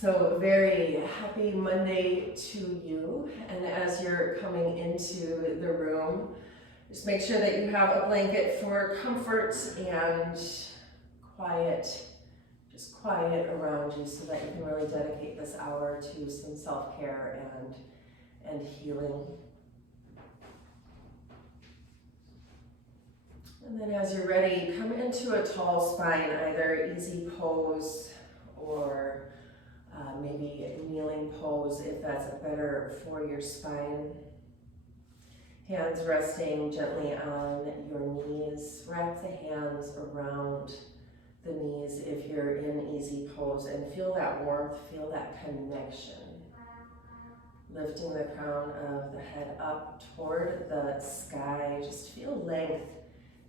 So very happy Monday to you. And as you're coming into the room, just make sure that you have a blanket for comfort and quiet, just quiet around you so that you can really dedicate this hour to some self-care and healing. And then as you're ready, come into a tall spine, either easy pose or maybe a kneeling pose if that's better for your spine. Hands resting gently on your knees. Wrap the hands around the knees if you're in easy pose and feel that warmth, feel that connection. Lifting the crown of the head up toward the sky. Just feel length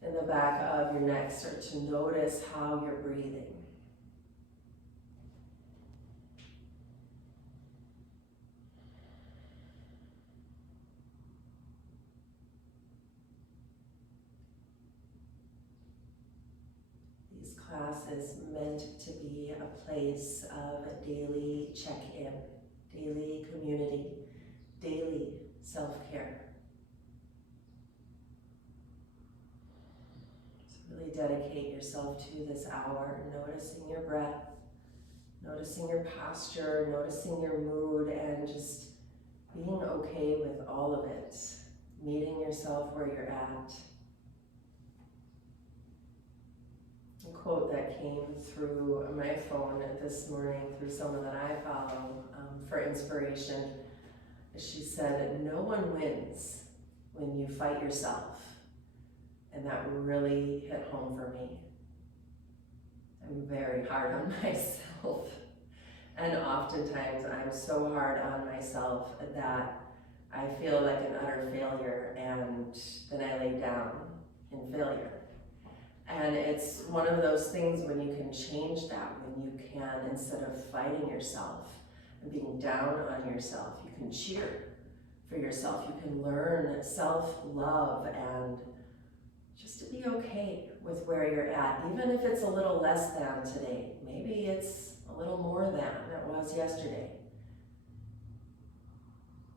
in the back of your neck. Start to notice how you're breathing. This class is meant to be a place of daily check-in, daily community, daily self-care. Really dedicate yourself to this hour, noticing your breath, noticing your posture, noticing your mood, and just being okay with all of it. Meeting yourself where you're at. A quote that came through my phone this morning through someone that I follow for inspiration. She said, "No one wins when you fight yourself." And that really hit home for me. I'm very hard on myself. And oftentimes I'm so hard on myself that I feel like an utter failure, and then I lay down in failure. And it's one of those things when you can change that, when you can, instead of fighting yourself and being down on yourself, you can cheer for yourself. You can learn self-love and just to be okay with where you're at, even if it's a little less than today. Maybe it's a little more than it was yesterday.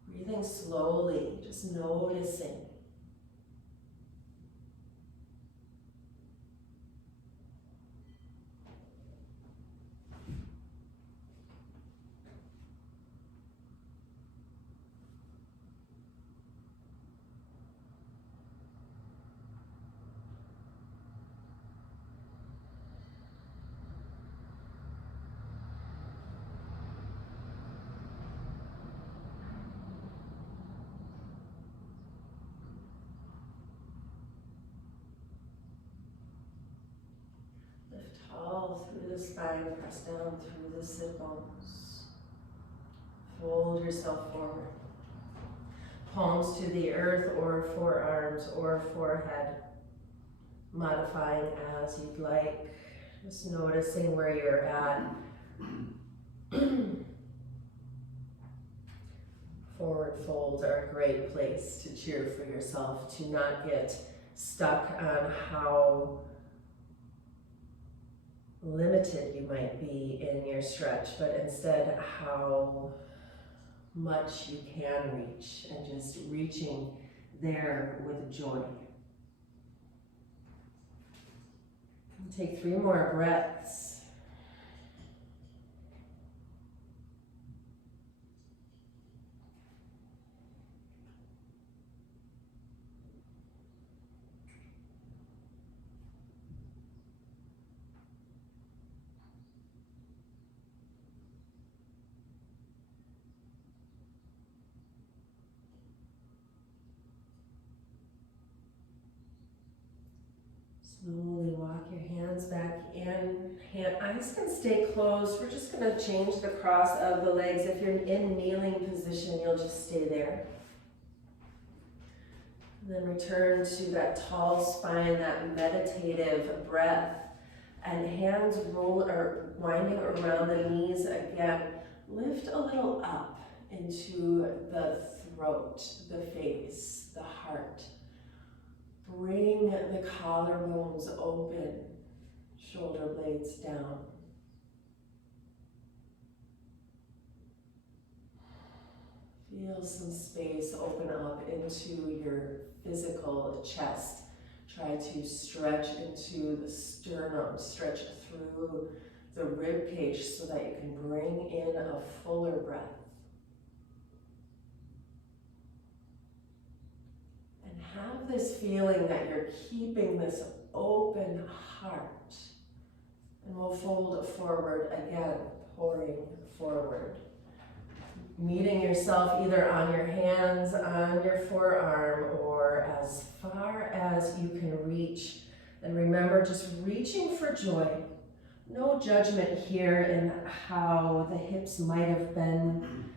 Breathing slowly, just noticing. Tall through the spine, press down through the sit bones. Fold yourself forward. Palms to the earth or forearms or forehead. Modifying as you'd like. Just noticing where you're at. Forward folds are a great place to cheer for yourself, to not get stuck on how limited you might be in your stretch, but instead how much you can reach, and just reaching there with joy. Take 3 more breaths. Slowly walk your hands back in. Eyes can stay closed. We're just going to change the cross of the legs. If you're in kneeling position, you'll just stay there. And then return to that tall spine, that meditative breath. And hands winding around the knees again. Lift a little up into the throat, the face, the heart. Bring the collarbones open, shoulder blades down. Feel some space open up into your physical chest. Try to stretch into the sternum, stretch through the rib cage so that you can bring in a fuller breath. And have this feeling that you're keeping this open heart. And we'll fold forward again, pouring forward. Meeting yourself either on your hands, on your forearm, or as far as you can reach. And remember, just reaching for joy. No judgment here in how the hips might have been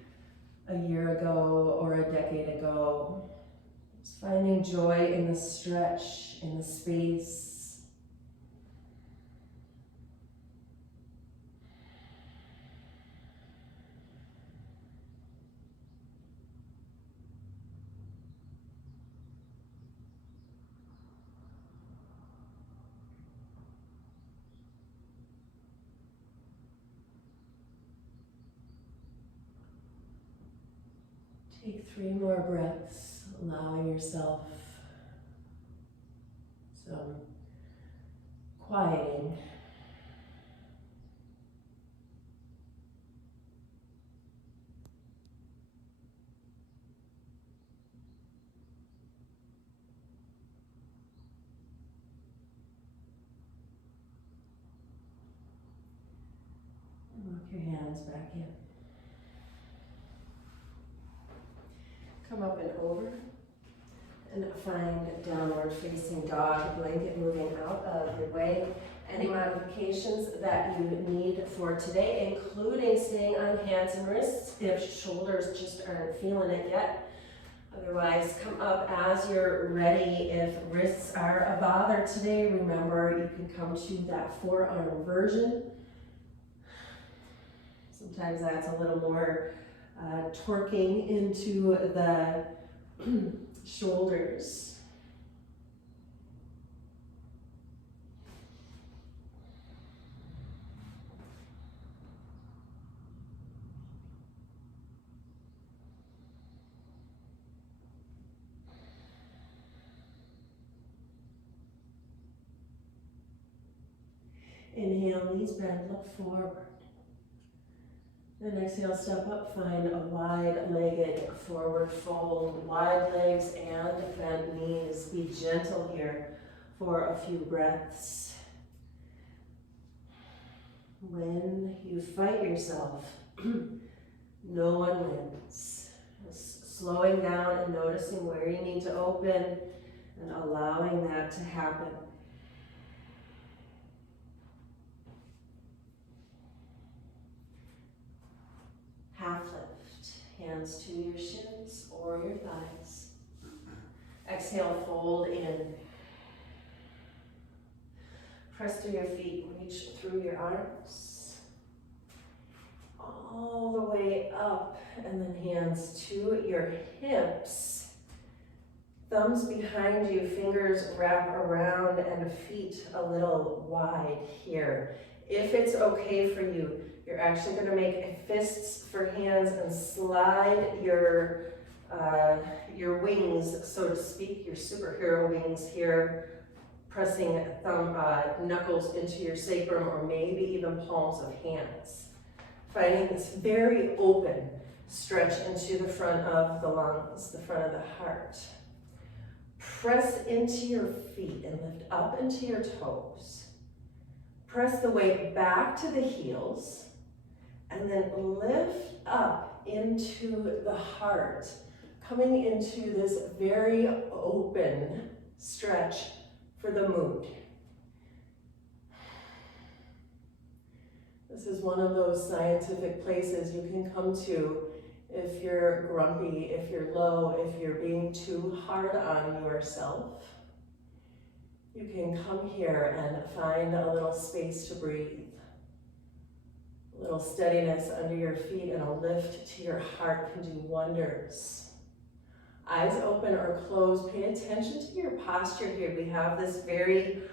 a year ago or a decade ago. Just finding joy in the stretch, in the space. Take 3 more breaths, allowing yourself some quieting. And walk your hands back in. Come up and over and find downward facing dog, blanket moving out of your way. Any modifications that you need for today, including staying on hands and wrists if shoulders just aren't feeling it yet. Otherwise, come up as you're ready. If wrists are a bother today, remember you can come to that forearm version. Sometimes that's a little more torquing into the shoulders. Inhale, knees bend, look forward. Then exhale, step up, find a wide-legged forward fold. Wide legs and bent knees. Be gentle here for a few breaths. When you fight yourself, no one wins. Just slowing down and noticing where you need to open and allowing that to happen. Half lift, hands to your shins or your thighs. Exhale, fold in. Press through your feet, reach through your arms. All the way up, and then hands to your hips. Thumbs behind you, fingers wrap around, and feet a little wide here. If it's okay for you, you're actually going to make fists for hands and slide your wings, so to speak, your superhero wings here, pressing knuckles into your sacrum or maybe even palms of hands. Finding this very open stretch into the front of the lungs, the front of the heart. Press into your feet and lift up into your toes. Press the weight back to the heels. And then lift up into the heart, coming into this very open stretch for the mood. This is one of those scientific places you can come to if you're grumpy, if you're low, if you're being too hard on yourself. You can come here and find a little space to breathe. A little steadiness under your feet and a lift to your heart can do wonders. Eyes open or closed, pay attention to your posture here. We have this very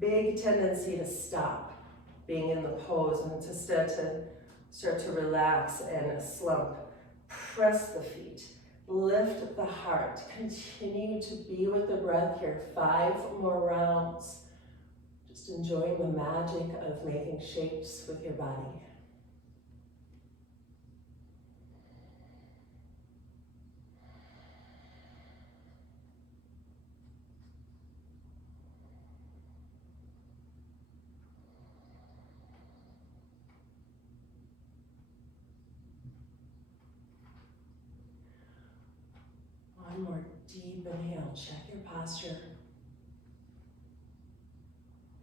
big tendency to stop being in the pose and to start to relax and slump. Press the feet, Lift the heart. Continue to be with the breath here. 5 more rounds. Just enjoying the magic of making shapes with your body. One more deep inhale. Check your posture.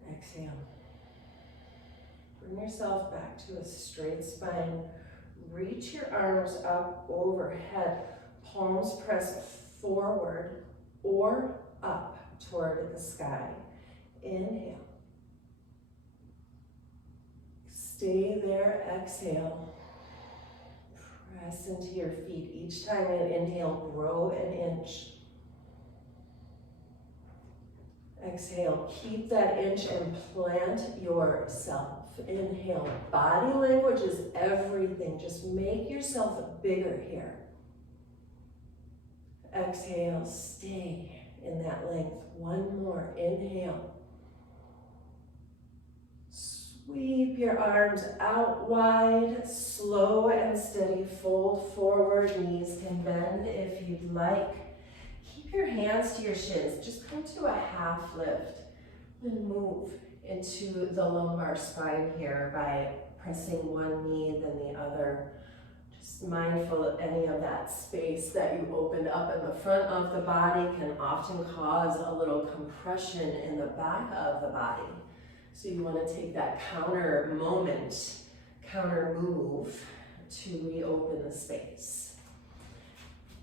Exhale. Bring yourself back to a straight spine. Reach your arms up overhead. Palms press forward or up toward the sky. Inhale. Stay there. Exhale. Press into your feet. Each time you inhale, grow an inch. Exhale, keep that inch and plant yourself. Inhale, body language is everything. Just make yourself bigger here. Exhale, stay in that length. One more, inhale. Sweep your arms out wide, slow and steady. Fold forward, knees can bend if you'd like. Keep your hands to your shins. Just come to a half lift. Then move into the lumbar spine here by pressing one knee, then the other. Just mindful of any of that space that you opened up in the front of the body can often cause a little compression in the back of the body. So you want to take that counter moment, counter move to reopen the space.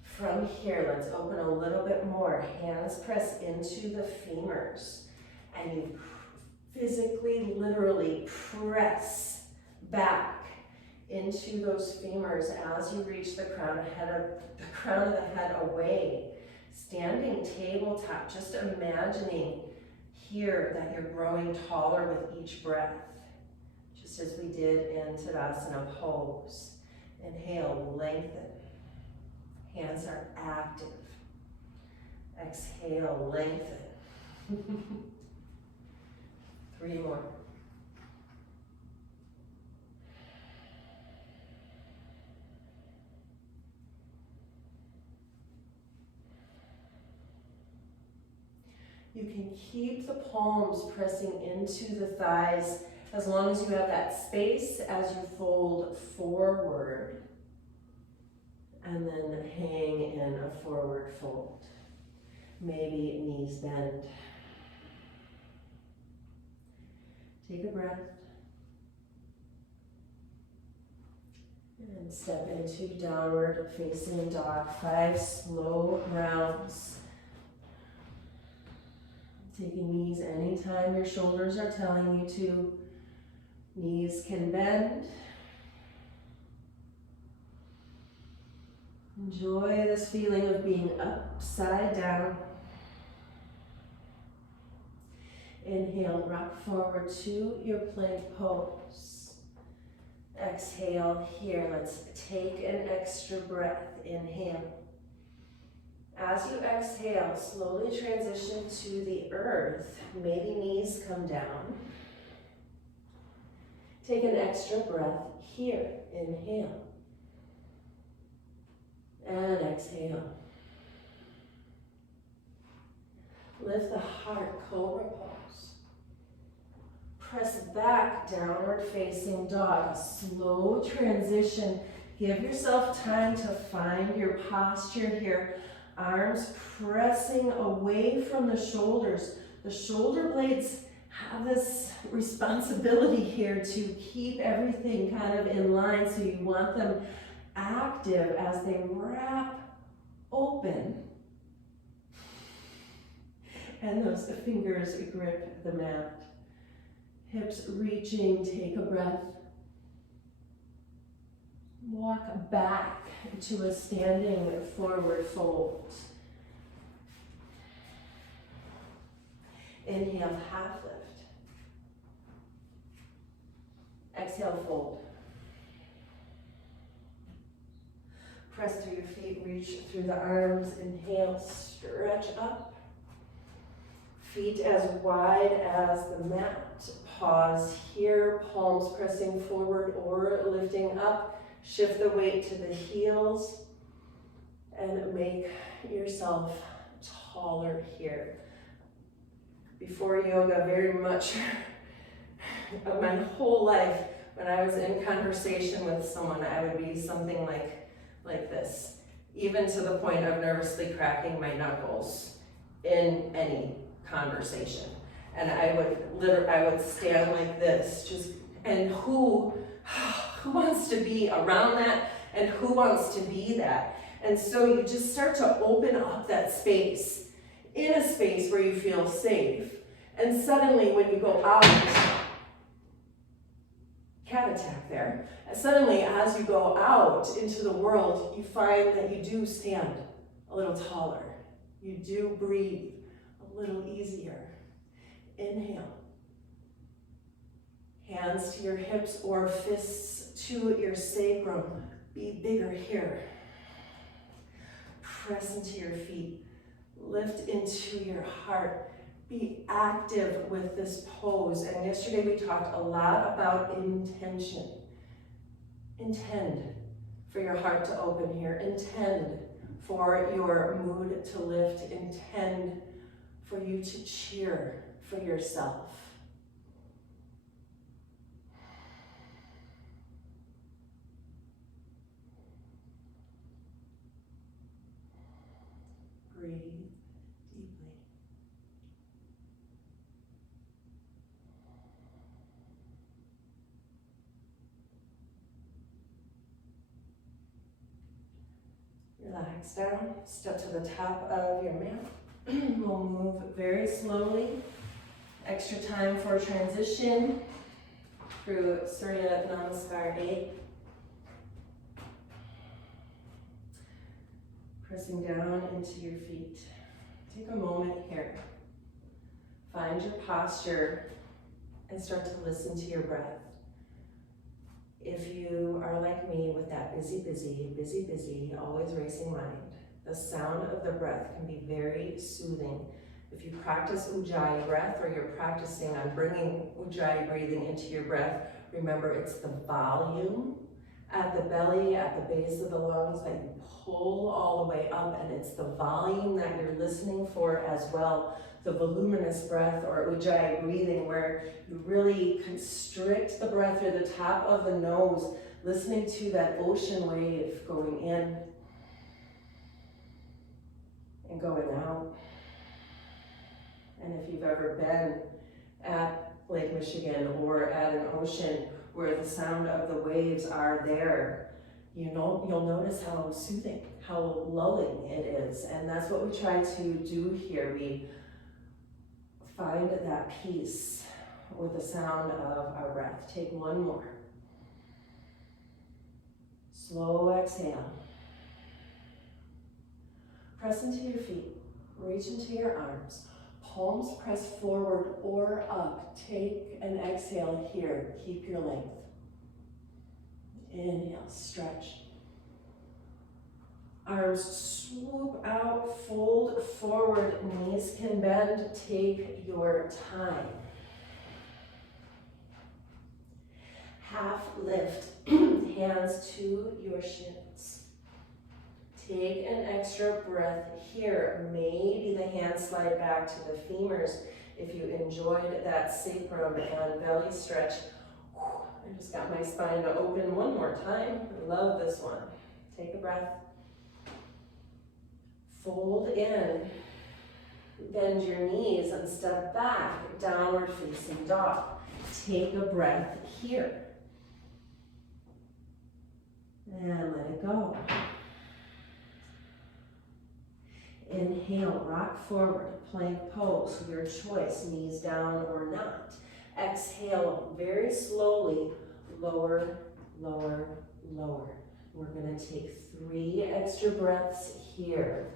From here, let's open a little bit more. Hands press into the femurs. And you physically, literally press back into those femurs as you reach the crown of the head away. Standing tabletop, just imagining here that you're growing taller with each breath, just as we did in Tadasana pose. Inhale, lengthen. Hands are active. Exhale, lengthen. 3 more. You can keep the palms pressing into the thighs as long as you have that space as you fold forward. And then hang in a forward fold. Maybe knees bend. Take a breath. And step into downward facing dog. 5 slow rounds. Taking knees anytime your shoulders are telling you to. Knees can bend. Enjoy this feeling of being upside down. Inhale, rock forward to your plank pose. Exhale here. Let's take an extra breath. Inhale. As you exhale, slowly transition to the earth. Maybe knees come down. Take an extra breath here. Inhale. And exhale. Lift the heart, cobra pose. Press back, downward facing dog. Slow transition. Give yourself time to find your posture here. Arms pressing away from the shoulders. The shoulder blades have this responsibility here to keep everything kind of in line, so you want them active as they wrap open. And those fingers grip the mat. Hips reaching, take a breath. Walk back to a standing forward fold. Inhale, half lift. Exhale, fold. Press through your feet, reach through the arms. Inhale, stretch up. Feet as wide as the mat. Pause here, palms pressing forward or lifting up. Shift the weight to the heels and make yourself taller here. Before yoga, very much of my whole life, when I was in conversation with someone, I would be something like this, even to the point of nervously cracking my knuckles in any conversation. And I would stand like this, and who wants to be around that, and who wants to be that? And so you just start to open up that space, in a space where you feel safe. And suddenly when you go out, cat attack there, suddenly as you go out into the world, you find that you do stand a little taller. You do breathe a little easier. Inhale. Hands to your hips or fists to your sacrum. Be bigger here. Press into your feet. Lift into your heart. Be active with this pose. And yesterday we talked a lot about intention. Intend for your heart to open here. Intend for your mood to lift. Intend for you to cheer for yourself. Breathe deeply. Relax down, step to the top of your mat. We'll move very slowly. Extra time for transition through Surya Namaskar 8. Pressing down into your feet. Take a moment here. Find your posture and start to listen to your breath. If you are like me with that busy, always racing mind, the sound of the breath can be very soothing. If you practice Ujjayi breath, or you're practicing on bringing Ujjayi breathing into your breath, remember it's the volume at the belly, at the base of the lungs that you pull all the way up, and it's the volume that you're listening for as well. The voluminous breath, or Ujjayi breathing, where you really constrict the breath through the top of the nose, listening to that ocean wave going in and going out. And if you've ever been at Lake Michigan or at an ocean where the sound of the waves are there, you'll notice how soothing, how lulling it is. And that's what we try to do here. We find that peace with the sound of our breath. Take one more. Slow exhale. Press into your feet. Reach into your arms. Palms press forward or up. Take an exhale here. Keep your length. Inhale, stretch. Arms swoop out, fold forward, knees can bend. Take your time. Half lift, hands to your shins. Take an extra breath here. Maybe the hands slide back to the femurs if you enjoyed that sacrum and belly stretch. I just got my spine to open one more time. I love this one. Take a breath. Fold in. Bend your knees and step back, downward facing dog. Take a breath here. And let it go. Inhale, rock forward, plank pose, your choice, knees down or not. Exhale, very slowly, lower, lower, lower. We're gonna take 3 extra breaths here.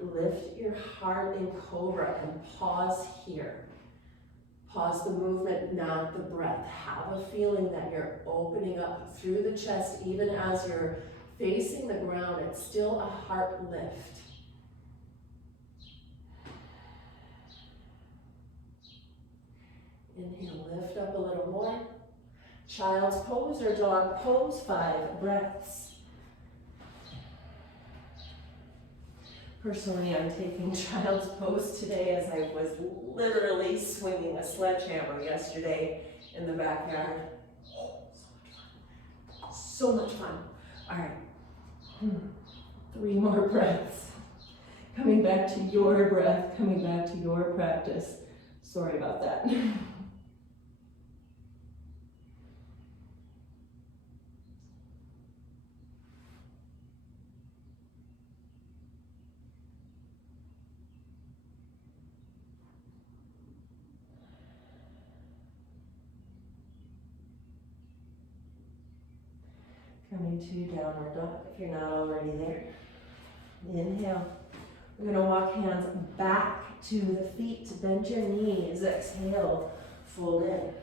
Lift your heart in cobra and pause here. Pause the movement, not the breath. Have a feeling that you're opening up through the chest even as you're facing the ground. It's still a heart lift. Inhale, lift up a little more. Child's pose or dog pose, 5 breaths. Personally, I'm taking child's pose today as I was literally swinging a sledgehammer yesterday in the backyard. So much fun. All right. 3 more breaths. Coming back to your breath, coming back to your practice. Sorry about that. Coming to downward dog if you're not already there. Inhale. We're going to walk hands back to the feet. Bend your knees. Exhale. Fold in.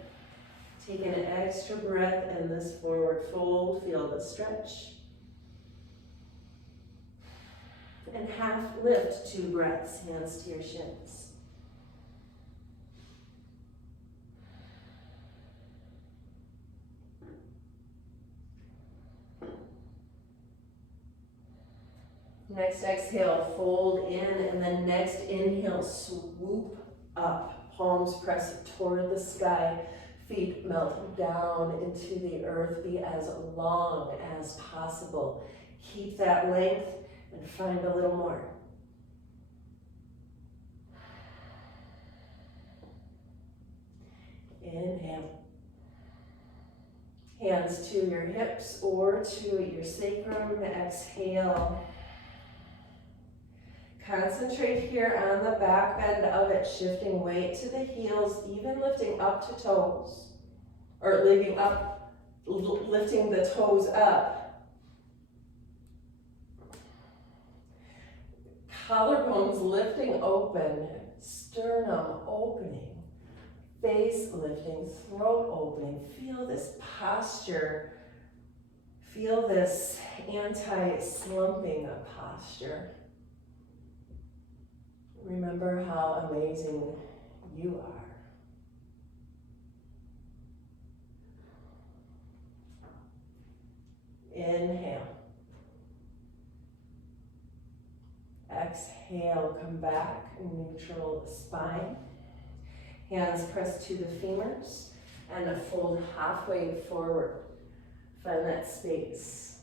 Take an extra breath in this forward fold. Feel the stretch. And half lift, 2 breaths. Hands to your shins. Next exhale, fold in, and then next inhale, swoop up. Palms press toward the sky. Feet melt down into the earth. Be as long as possible. Keep that length and find a little more. Inhale. Hands to your hips or to your sacrum. Exhale. Concentrate here on the back bend of it, shifting weight to the heels, even lifting up to toes, or lifting the toes up. Collarbones lifting open, sternum opening, face lifting, throat opening. Feel this posture. Feel this anti-slumping posture. Remember how amazing you are. Inhale. Exhale, come back, neutral spine. Hands press to the femurs and fold halfway forward. Find that space.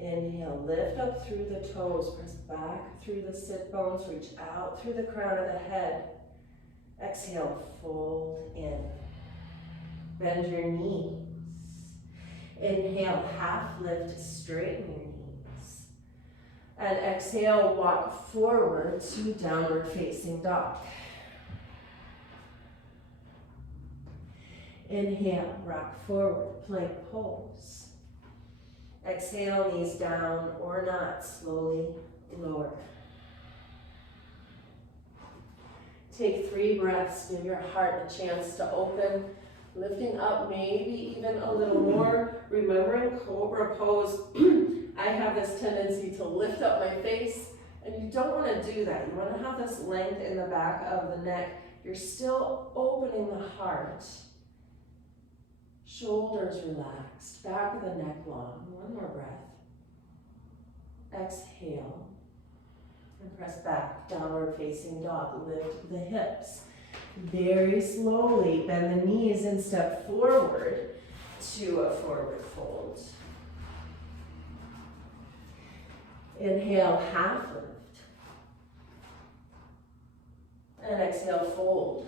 Inhale, lift up through the toes, press back through the sit bones, reach out through the crown of the head. Exhale, fold in. Bend your knees. Inhale, half lift, straighten your knees. And exhale, walk forward to downward facing dog. Inhale, rock forward, plank pose. Exhale, knees down or not, slowly lower. Take 3 breaths, give your heart a chance to open, lifting up maybe even a little more. Remembering cobra pose, I have this tendency to lift up my face, and you don't want to do that. You want to have this length in the back of the neck. You're still opening the heart. Shoulders relaxed, back of the neck long. 1 more breath. Exhale. And press back, downward facing dog. Lift the hips. Very slowly bend the knees and step forward to a forward fold. Inhale, half lift. And exhale, fold.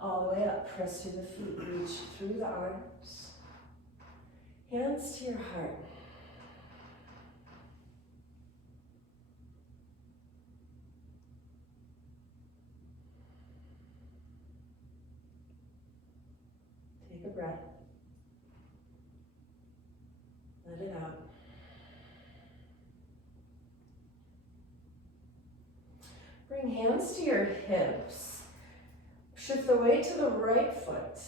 All the way up, press to the feet, reach through the arms. Hands to your heart. Take a breath. Let it out. Bring hands to your hips. Shift the weight to the right foot.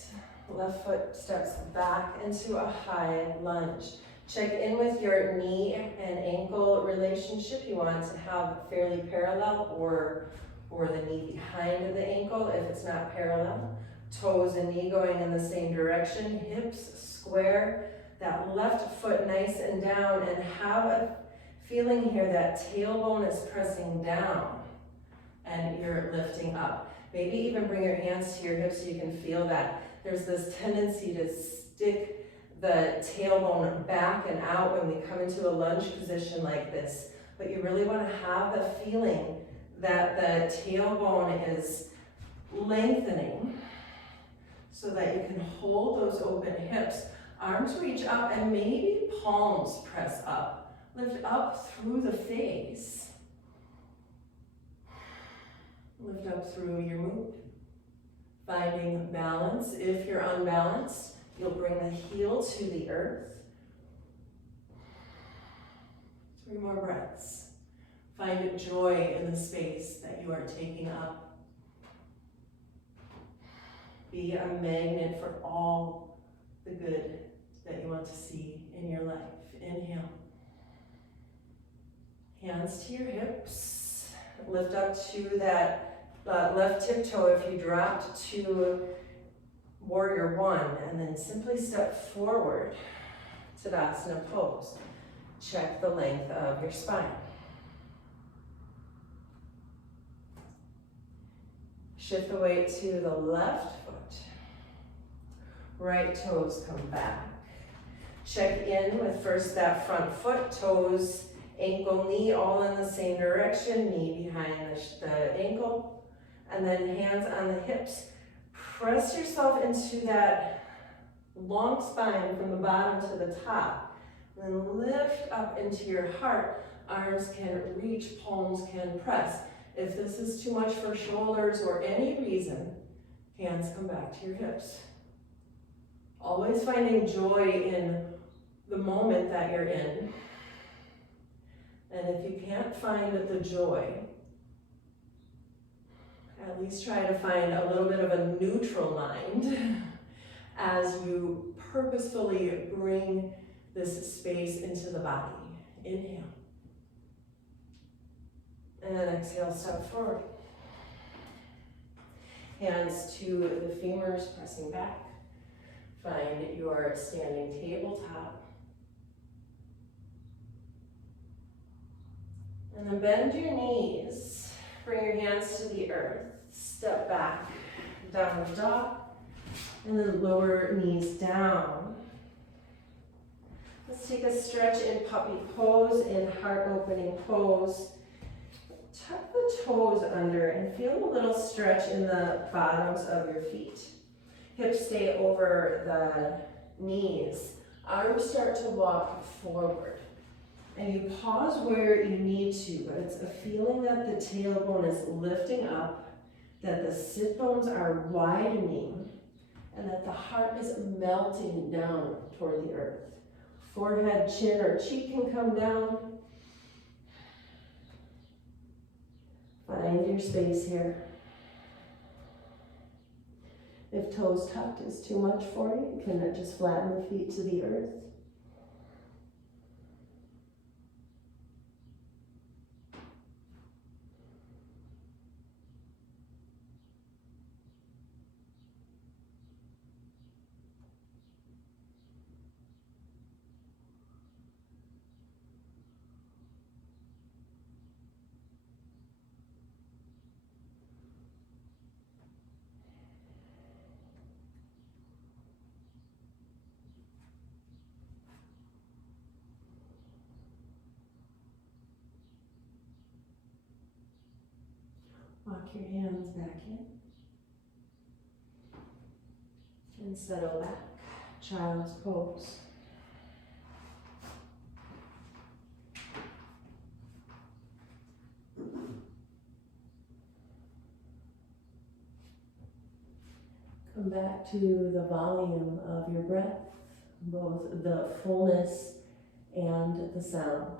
Left foot steps back into a high lunge. Check in with your knee and ankle relationship. You want to have fairly parallel or the knee behind the ankle if it's not parallel. Toes and knee going in the same direction. Hips square. That left foot nice and down, and have a feeling here that tailbone is pressing down and you're lifting up. Maybe even bring your hands to your hips so you can feel that. There's this tendency to stick the tailbone back and out when we come into a lunge position like this, but you really want to have the feeling that the tailbone is lengthening so that you can hold those open hips. Arms reach up and maybe palms press up. Lift up through the face. Lift up through your mood. Finding balance. If you're unbalanced, you'll bring the heel to the earth. 3 more breaths. Find joy in the space that you are taking up. Be a magnet for all the good that you want to see in your life. Inhale. Hands to your hips. Lift up to that left tiptoe if you dropped to warrior 1, and then simply step forward, Tadasana pose. Check the length of your spine. Shift the weight to the left foot. Right toes come back. Check in with first that front foot, toes, ankle, knee, all in the same direction, knee behind the ankle, and then hands on the hips. Press yourself into that long spine from the bottom to the top. Then lift up into your heart. Arms can reach, palms can press. If this is too much for shoulders or any reason, hands come back to your hips. Always finding joy in the moment that you're in. And if you can't find the joy, at least try to find a little bit of a neutral mind as you purposefully bring this space into the body. Inhale. And then exhale, step forward. Hands to the femurs, pressing back. Find your standing tabletop. And then bend your knees. Bring your hands to the earth. Step back, downward dog. And then lower knees down. Let's take a stretch in puppy pose, in heart opening pose. Tuck the toes under and feel a little stretch in the bottoms of your feet. Hips stay over the knees. Arms start to walk forward. And you pause where you need to, but it's a feeling that the tailbone is lifting up, that the sit bones are widening, and that the heart is melting down toward the earth. Forehead, chin, or cheek can come down. Find your space here. If toes tucked is too much for you, you can just flatten the feet to the earth. Walk your hands back in. And settle back. Child's pose. Come back to the volume of your breath, both the fullness and the sound,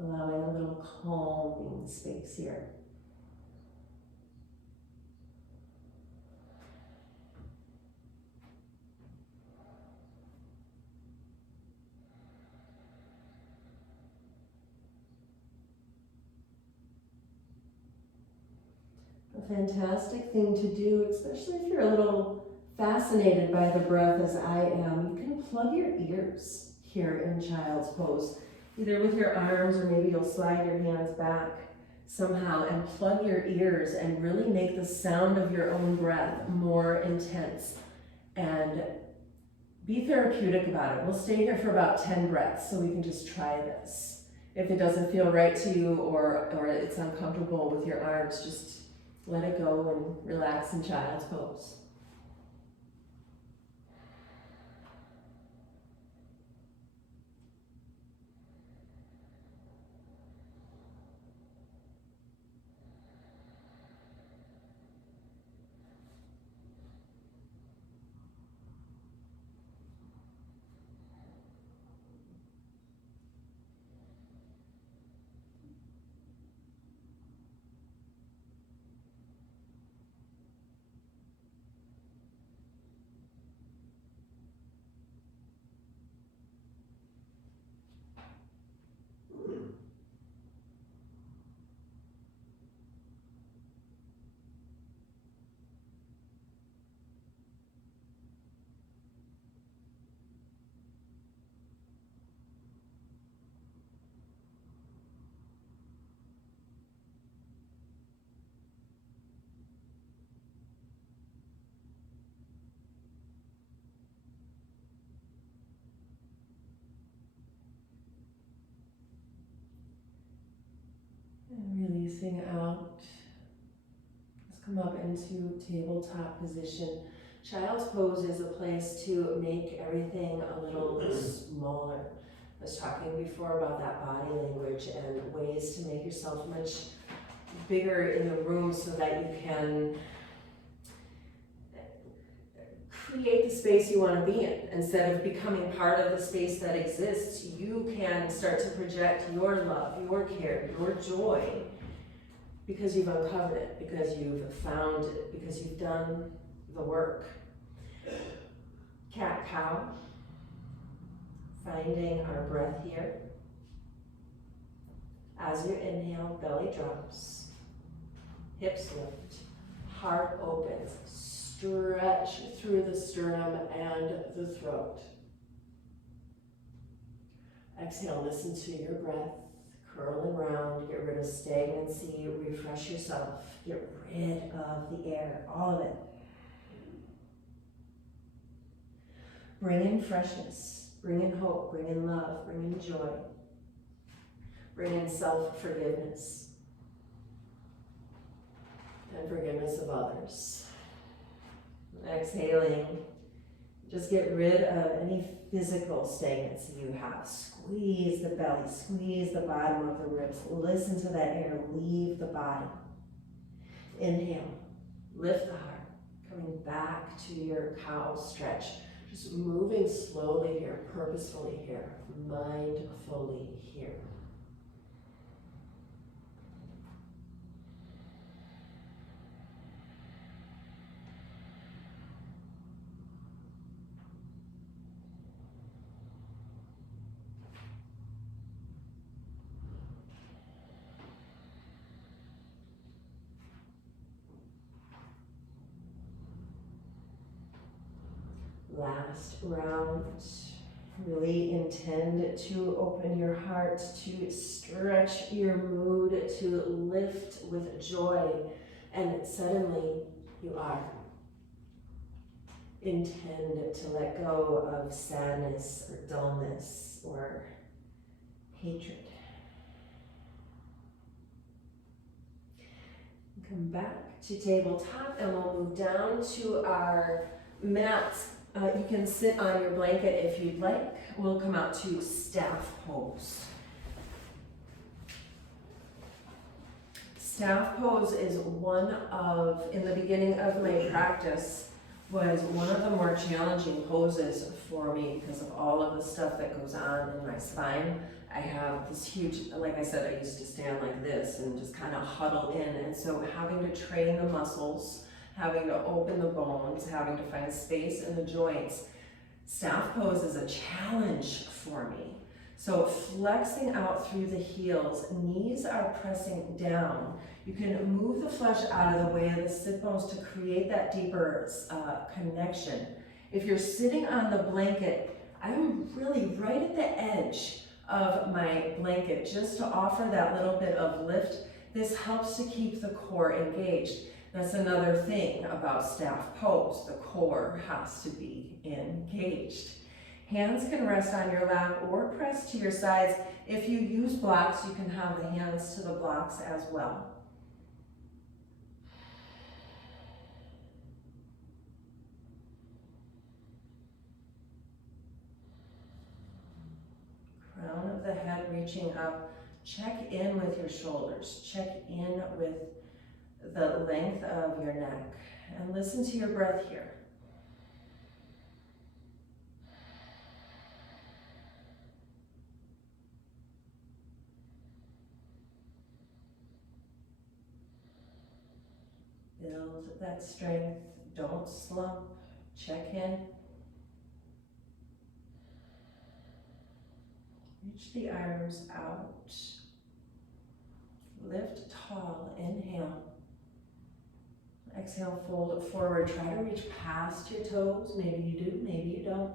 allowing a little calming space here. fantastic thing to do, especially if you're a little fascinated by the breath as I am. You can plug your ears here in child's pose, either with your arms or maybe you'll slide your hands back somehow and plug your ears and really make the sound of your own breath more intense and be therapeutic about it. We'll stay here for about 10 breaths so we can just try this. If it doesn't feel right to you or it's uncomfortable with your arms, just let it go and relax in child's pose. And releasing out. Let's come up into tabletop position. Child's pose is a place to make everything a little smaller. I was talking before about that body language and ways to make yourself much bigger in the room so that you can create the space you want to be in. Instead of becoming part of the space that exists, you can start to project your love, your care, your joy, because you've uncovered it, because you've found it, because you've done the work. Cat cow, finding our breath here. As you inhale, belly drops, hips lift, heart opens, stretch through the sternum and the throat. Exhale, listen to your breath, curling around, get rid of stagnancy, refresh yourself, get rid of the air, all of it. Bring in freshness, bring in hope, bring in love, bring in joy, bring in self-forgiveness and forgiveness of others. Exhaling, just get rid of any physical stagnancy you have. Squeeze the belly, squeeze the bottom of the ribs. Listen to that air leave the body. Inhale, lift the heart, coming back to your cow stretch. Just moving slowly here, purposefully here, mindfully here. Last round, really intend to open your heart, to stretch your mood, to lift with joy, and suddenly you are. Intend to let go of sadness or dullness or hatred. Come back to tabletop and we'll move down to our mats. You can sit on your blanket if you'd like. We'll come out to staff pose. Staff pose is one of, in the beginning of my practice, was one of the more challenging poses for me because of all of the stuff that goes on in my spine. I have this huge, like I said, I used to stand like this and just kind of huddle in. And so having to train the muscles, having to open the bones, having to find space in the joints. Staff pose is a challenge for me. So flexing out through the heels, knees are pressing down. You can move the flesh out of the way of the sit bones to create that deeper connection. If you're sitting on the blanket, I'm really right at the edge of my blanket just to offer that little bit of lift. This helps to keep the core engaged. That's another thing about staff pose. The core has to be engaged. Hands can rest on your lap or press to your sides. If you use blocks, you can have the hands to the blocks as well. Crown of the head reaching up. Check in with your shoulders. Check in with the length of your neck. And listen to your breath here. Build that strength. Don't slump. Check in. Reach the arms out. Lift tall. Inhale. Exhale, fold it forward. Try to reach past your toes. Maybe you do, maybe you don't.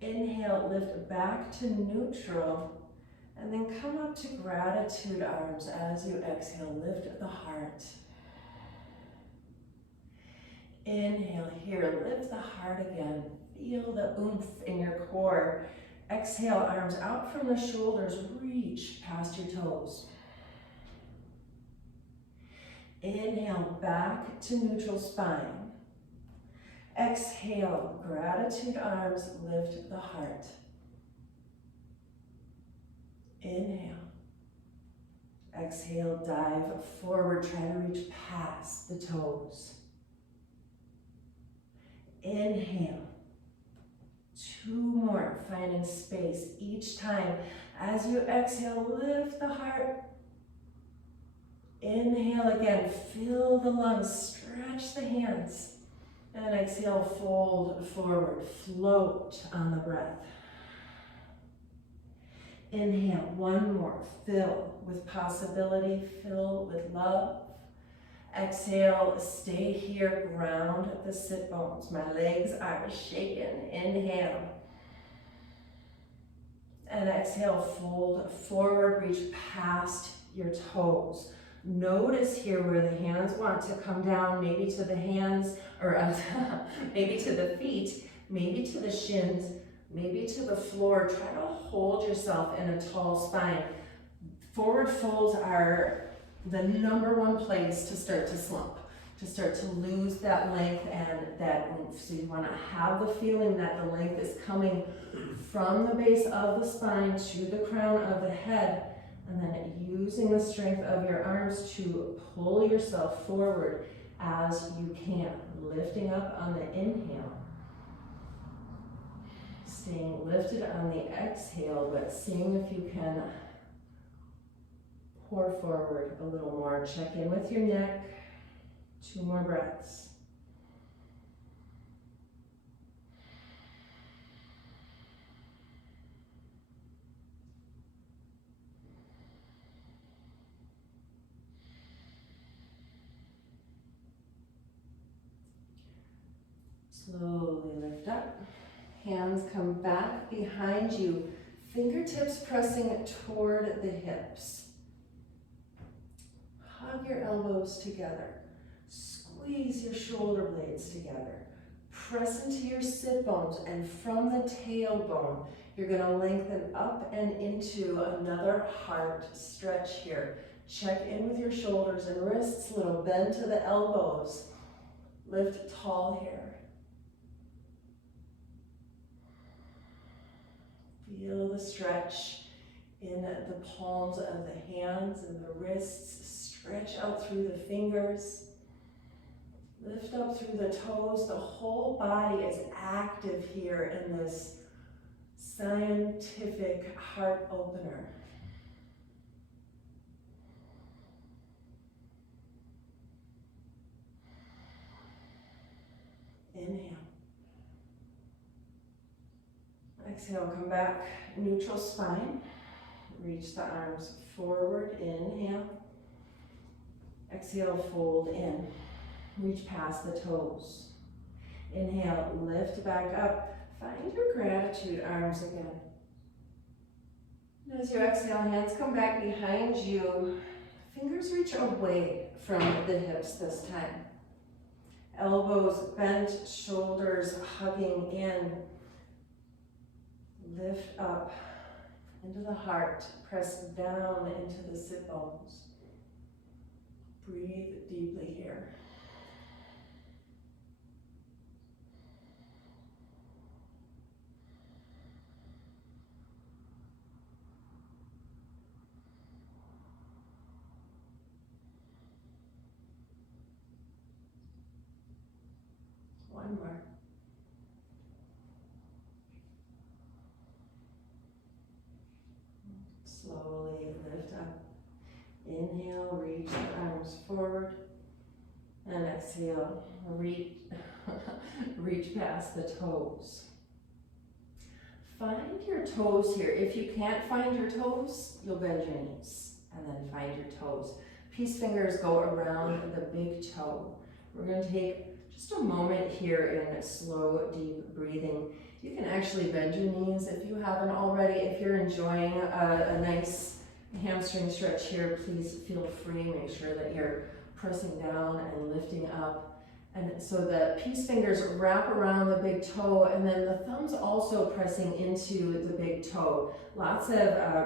Inhale, lift back to neutral. And then come up to gratitude arms as you exhale. Lift the heart. Inhale here, lift the heart again. Feel the oomph in your core. Exhale, arms out from the shoulders, reach past your toes. Inhale, back to neutral spine. Exhale, gratitude arms, lift the heart. Inhale. Exhale, dive forward, try to reach past the toes. Inhale. 2 more, finding space each time. As you exhale, lift the heart. Inhale again, fill the lungs, stretch the hands. And exhale, fold forward, float on the breath. Inhale, 1 more, fill with possibility, fill with love. Exhale, stay here, ground the sit bones. My legs are shaken. Inhale. And exhale, fold forward, reach past your toes. Notice here where the hands want to come down, maybe to the hands, or maybe to the feet, maybe to the shins, maybe to the floor. Try to hold yourself in a tall spine. Forward folds are the #1 place to start to slump, to start to lose that length and that oomph. So you want to have the feeling that the length is coming from the base of the spine to the crown of the head, and then using the strength of your arms to pull yourself forward as you can, lifting up on the inhale, staying lifted on the exhale, but seeing if you can pour forward a little more. Check in with your neck. 2 more breaths. Slowly lift up. Hands come back behind you. Fingertips pressing toward the hips. Hug your elbows together. Squeeze your shoulder blades together. Press into your sit bones, and from the tailbone, you're going to lengthen up and into another heart stretch here. Check in with your shoulders and wrists, little bend to the elbows. Lift tall here. Feel the stretch in the palms of the hands and the wrists. Stretch out through the fingers. Lift up through the toes. The whole body is active here in this scientific heart opener. Inhale. Exhale, come back, neutral spine. Reach the arms forward, inhale. Exhale, fold in. Reach past the toes. Inhale, lift back up. Find your gratitude arms again. And as you exhale, hands come back behind you. Fingers reach away from the hips this time. Elbows bent, shoulders hugging in. Lift up into the heart. Press down into the sit bones. Breathe deeply here. One more. Slowly lift up. Inhale, reach the arms forward. And exhale, reach past the toes. Find your toes here. If you can't find your toes, you'll bend your knees. And then find your toes. Peace fingers go around the big toe. We're going to take just a moment here in slow, deep breathing. You can actually bend your knees if you haven't already. If you're enjoying a nice hamstring stretch here, please feel free. Make sure that you're pressing down and lifting up. And so the peace fingers wrap around the big toe, and then the thumbs also pressing into the big toe. Lots of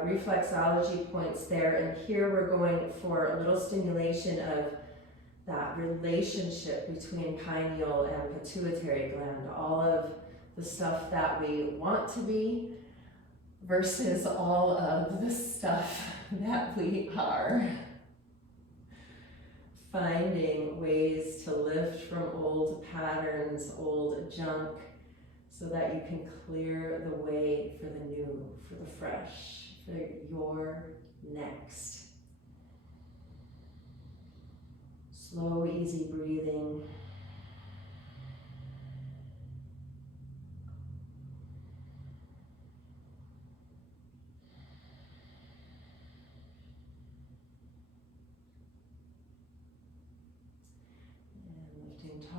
reflexology points there, and here we're going for a little stimulation of that relationship between pineal and pituitary gland, all of the stuff that we want to be versus all of the stuff that we are. Finding ways to lift from old patterns, old junk, so that you can clear the way for the new, for the fresh, for your next. Slow, easy breathing.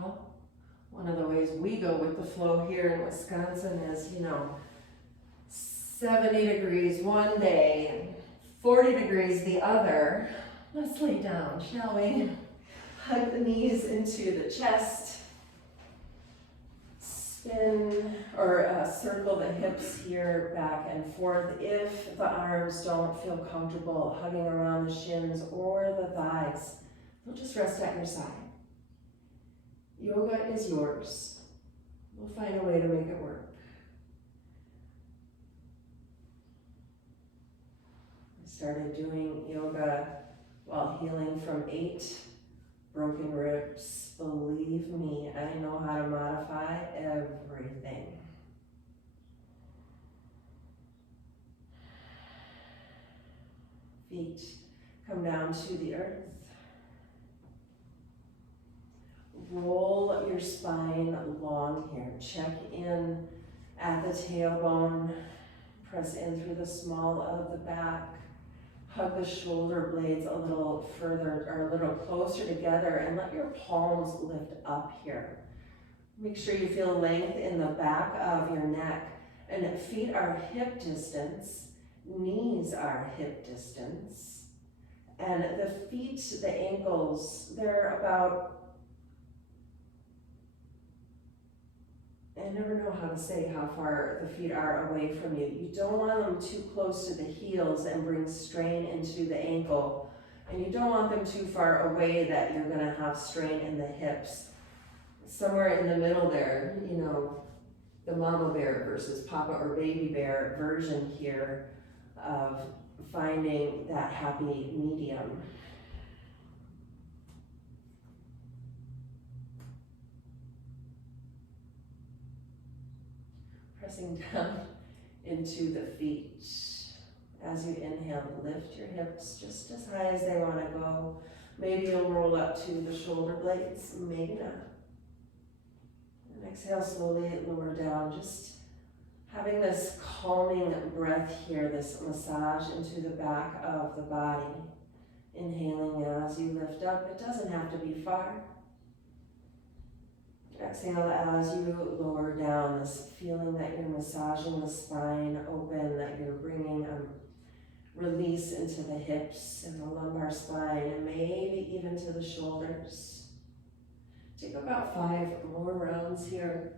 Top. One of the ways we go with the flow here in Wisconsin is, 70 degrees one day, 40 degrees the other. Let's lay down, shall we? Hug the knees into the chest. Spin or circle the hips here back and forth. If the arms don't feel comfortable hugging around the shins or the thighs, they'll just rest at your side. Yoga is yours. We'll find a way to make it work. I started doing yoga while healing from 8 broken ribs. Believe me, I know how to modify everything. Feet come down to the earth. Roll your spine long here. Check in at the tailbone. Press in through the small of the back. Hug the shoulder blades a little further or a little closer together, and let your palms lift up here. Make sure you feel length in the back of your neck. And feet are hip distance. Knees are hip distance. And the feet, the ankles, they're about, I never know how to say how far the feet are away from you. You don't want them too close to the heels and bring strain into the ankle. And you don't want them too far away that you're going to have strain in the hips. Somewhere in the middle there, the mama bear versus papa or baby bear version here of finding that happy medium. Pressing down into the feet. As you inhale, lift your hips just as high as they want to go. Maybe you'll roll up to the shoulder blades, maybe not. And exhale, slowly lower down. Just Having this calming breath here, this massage into the back of the body. Inhaling as you lift up. It doesn't have to be far. Exhale as you lower down, this feeling that you're massaging the spine open, that you're bringing release into the hips and the lumbar spine, and maybe even to the shoulders. Take about 5 more rounds here.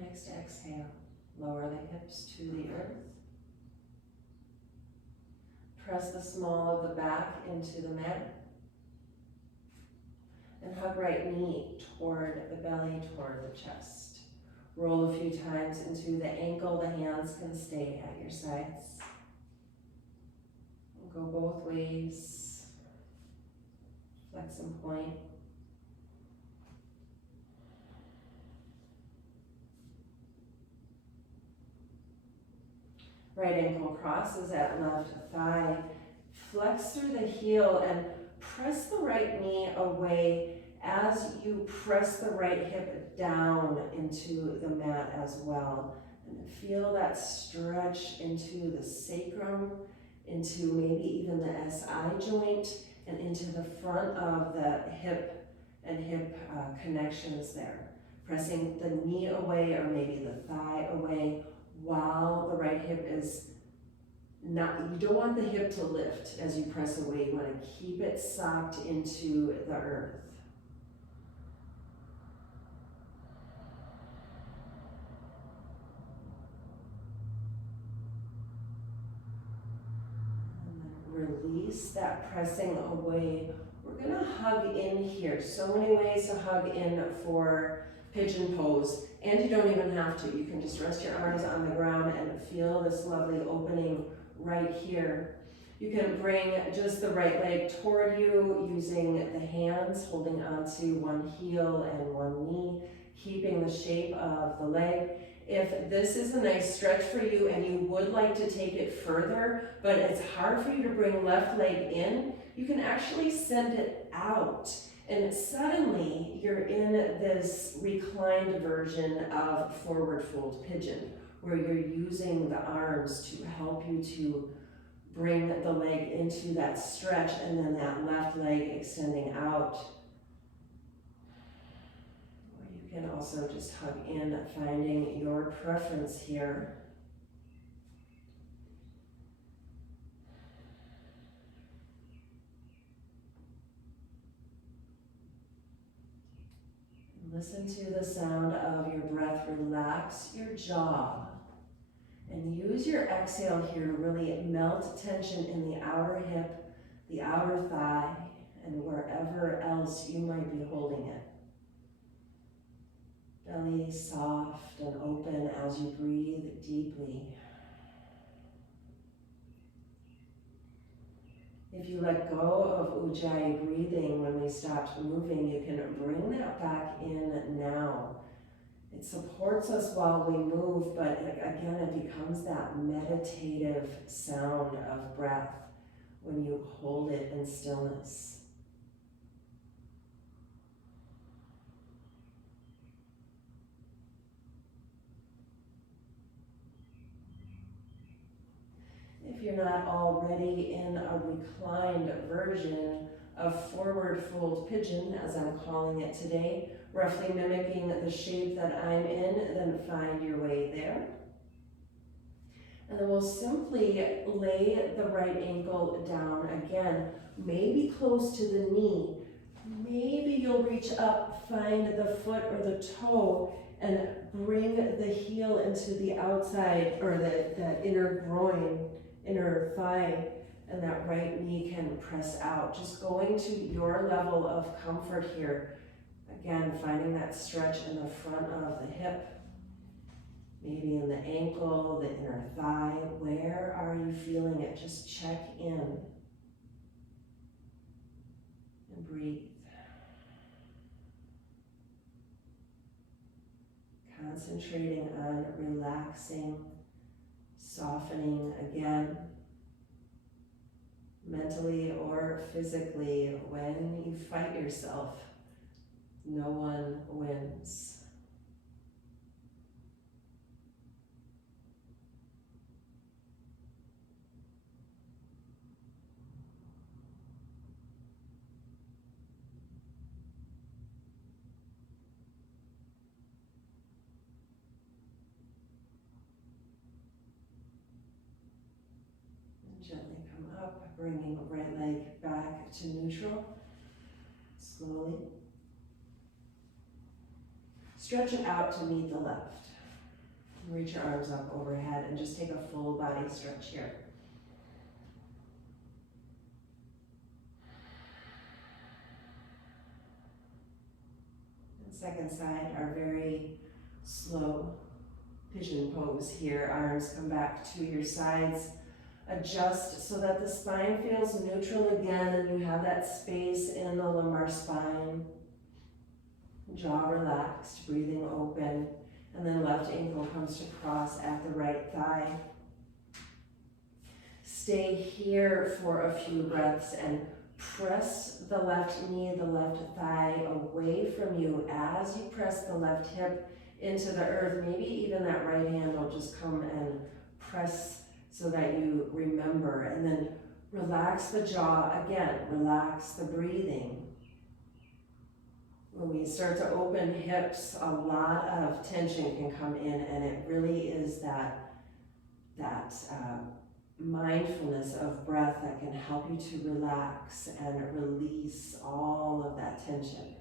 Next exhale, lower the hips to the earth. Press the small of the back into the mat. And hug right knee toward the belly, toward the chest. Roll a few times into the ankle. The hands can stay at your sides. Go both ways. Flex and point. Right ankle crosses at left thigh. Flex through the heel and press the right knee away as you press the right hip down into the mat as well. And feel that stretch into the sacrum, into maybe even the SI joint, and into the front of the hip and hip connections there. Pressing the knee away or maybe the thigh away while the right hip is not, you don't want the hip to lift as you press away. You want to keep it socked into the earth. And then release that pressing away. We're going to hug in here. So many ways to hug in for pigeon pose. And you don't even have to. You can just rest your arms on the ground and feel this lovely opening right here. You can bring just the right leg toward you using the hands, holding onto one heel and one knee, keeping the shape of the leg. If this is a nice stretch for you and you would like to take it further, but it's hard for you to bring left leg in, you can actually send it out. And suddenly you're in this reclined version of forward fold pigeon, where you're using the arms to help you to bring the leg into that stretch and then that left leg extending out. Or you can also just hug in, finding your preference here. Listen to the sound of your breath. Relax your jaw. And use your exhale here to really melt tension in the outer hip, the outer thigh, and wherever else you might be holding it. Belly soft and open as you breathe deeply. If you let go of Ujjayi breathing when we stopped moving, you can bring that back in now. It supports us while we move, but again, it becomes that meditative sound of breath when you hold it in stillness. If you're not already in a reclined version of forward fold pigeon, as I'm calling it today, roughly mimicking the shape that I'm in, then find your way there. And then we'll simply lay the right ankle down again, maybe close to the knee. Maybe you'll reach up, find the foot or the toe, and bring the heel into the outside, or the inner groin, inner thigh, and that right knee can press out. Just going to your level of comfort here. Again, finding that stretch in the front of the hip, maybe in the ankle, the inner thigh. Where are you feeling it? Just check in and breathe. Concentrating on relaxing, softening again, mentally or physically. When you fight yourself, no one wins. Gently come up, bringing the right leg back to neutral. Slowly. Stretch it out to meet the left. Reach your arms up overhead and just take a full body stretch here. And second side, our very slow pigeon pose here. Arms come back to your sides. Adjust so that the spine feels neutral again and you have that space in the lumbar spine. Jaw relaxed, breathing open, and then left ankle comes to cross at the right thigh. Stay here for a few breaths and press the left knee, the left thigh away from you as you press the left hip into the earth. Maybe even that right hand will just come and press so that you remember, and then relax the jaw again, relax the breathing. When we start to open hips, a lot of tension can come in, and it really is that mindfulness of breath that can help you to relax and release all of that tension.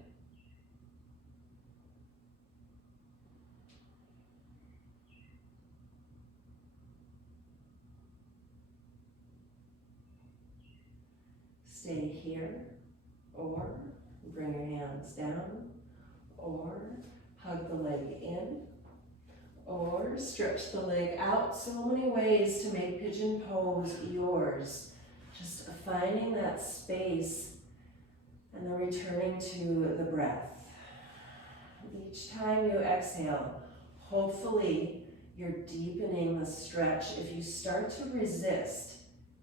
Stay here, or bring your hands down, or hug the leg in, or stretch the leg out. So many ways to make pigeon pose yours. Just finding that space and then returning to the breath. Each time you exhale, hopefully you're deepening the stretch. If you start to resist,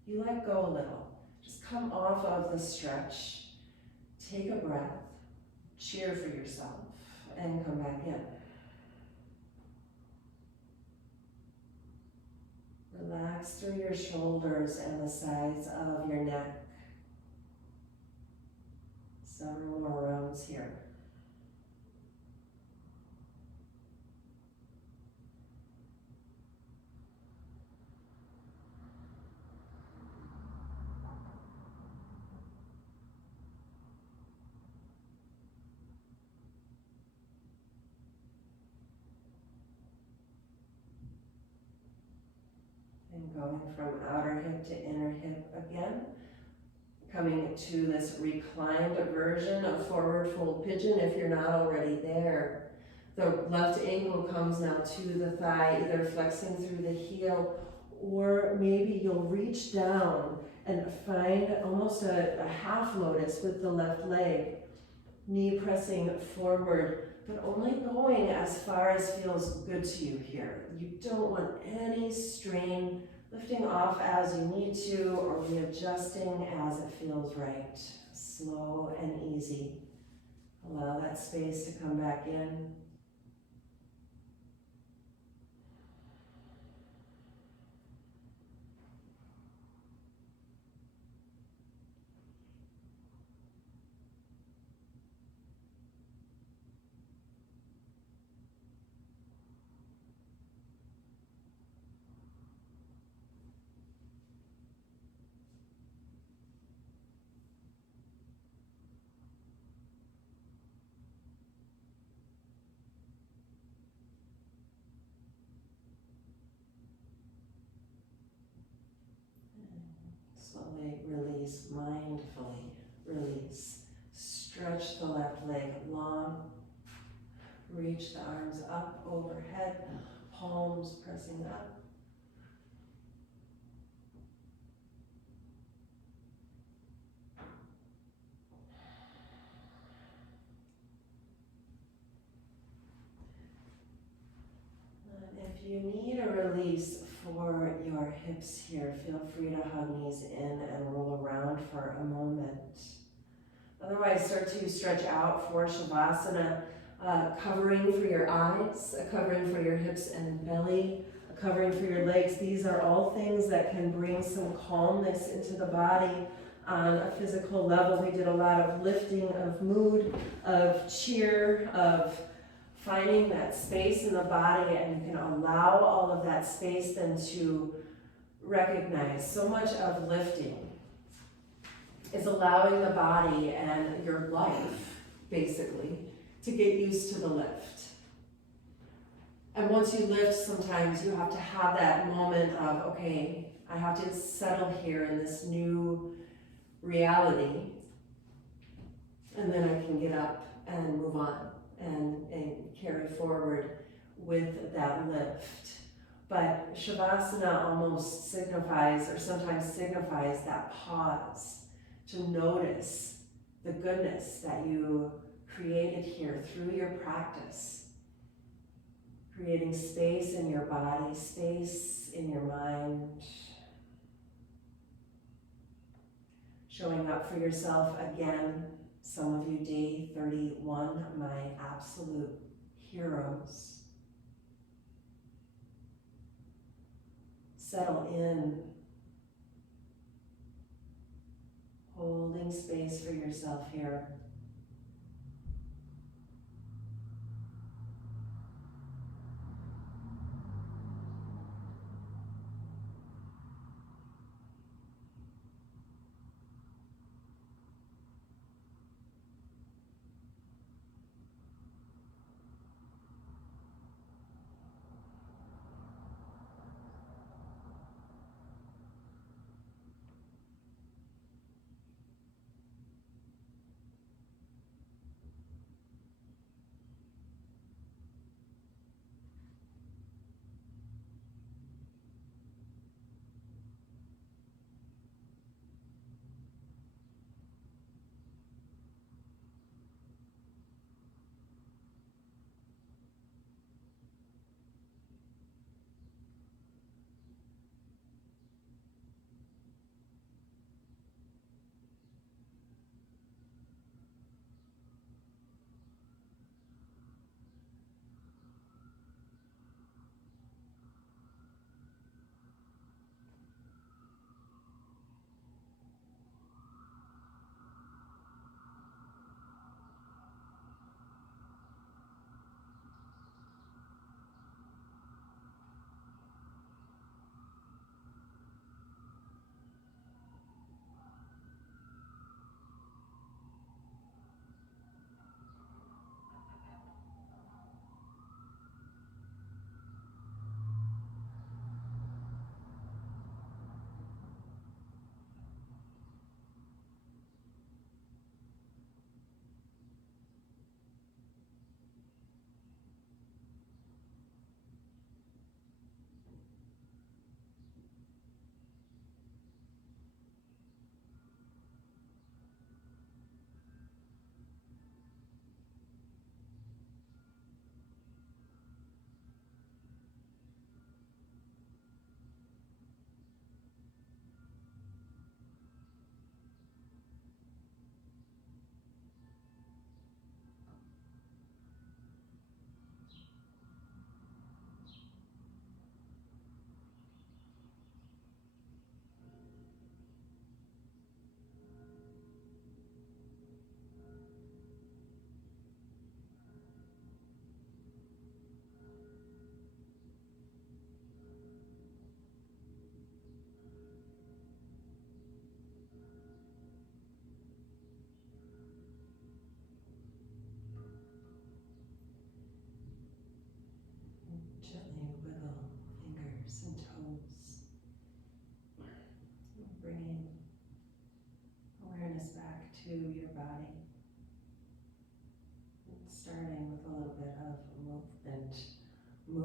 you let go a little. Just come off of the stretch, take a breath, cheer for yourself, and come back in. Relax through your shoulders and the sides of your neck. Several more rounds here. And going from outer hip to inner hip again. Coming to this reclined version of forward fold pigeon if you're not already there. The left ankle comes now to the thigh, either flexing through the heel, or maybe you'll reach down and find almost a half lotus with the left leg. Knee pressing forward, but only going as far as feels good to you here. You don't want any strain, lifting off as you need to or readjusting as it feels right. Slow and easy. Allow that space to come back in. Slowly release, mindfully release. Stretch stretch the left leg long. Reach the arms up overhead, palms pressing up. And if you need a release for your hips here, feel free to hug knees in and roll around for a moment. Otherwise, start to stretch out for Savasana, covering for your eyes, a covering for your hips and belly, a covering for your legs. These are all things that can bring some calmness into the body on a physical level. We did a lot of lifting of mood, of cheer, of finding that space in the body, and you can allow all of that space then to recognize. So much of lifting is allowing the body and your life, basically, to get used to the lift. And once you lift, sometimes you have to have that moment of, okay, I have to settle here in this new reality, and then I can get up and move on and carry forward with that lift. But Shavasana almost signifies, or sometimes signifies, that pause to notice the goodness that you created here through your practice. Creating space in your body, space in your mind. Showing up for yourself again. Some of you, day 31, my absolute heroes. Settle in. Holding space for yourself here.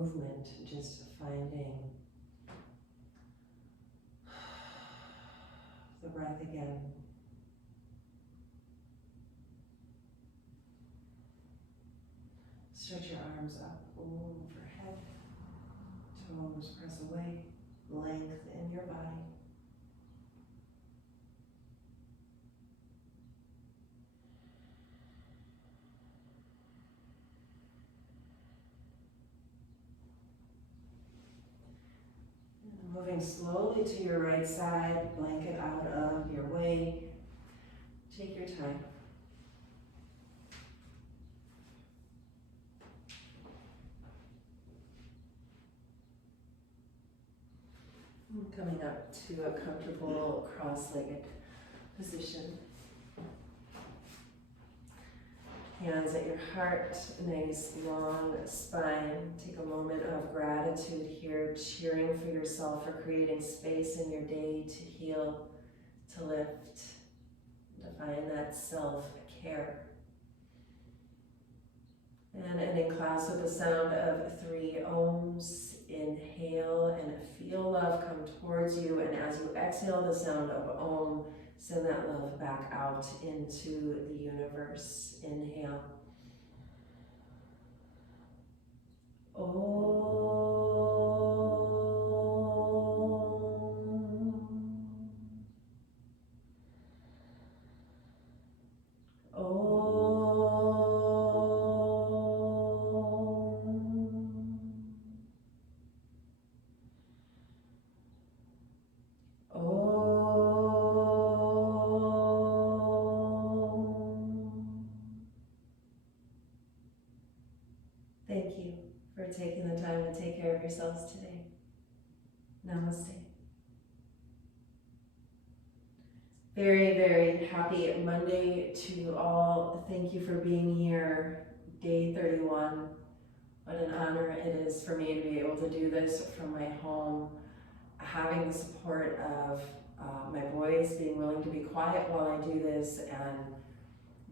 movement, just finding the breath again. Stretch your arms up overhead, toes press away, length in your body. Moving slowly to your right side, blanket out of your way. Take your time. Coming up to a comfortable cross-legged position. Hands at your heart, nice long spine. Take a moment of gratitude here, cheering for yourself for creating space in your day to heal, to lift, to find that self-care. And ending class with the sound of 3 ohms. Inhale and feel love come towards you, and as you exhale the sound of om, send that love back out into the universe. Inhale. Thank you for taking the time to take care of yourselves today. Namaste. Very, very happy Monday to all. Thank you for being here. Day 31. What an honor it is for me to be able to do this from my home, having the support of my boys being willing to be quiet while I do this, and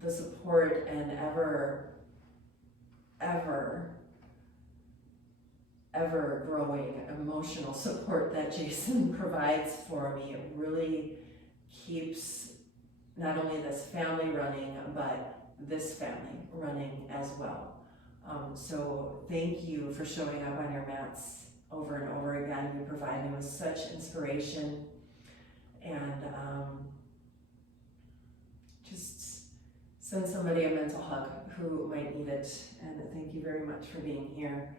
the support and ever growing emotional support that Jason provides for me. It really keeps not only this family running, but this family running as well. So thank you for showing up on your mats over and over again. You provide me with such inspiration, and just send somebody a mental hug who might need it. And thank you very much for being here.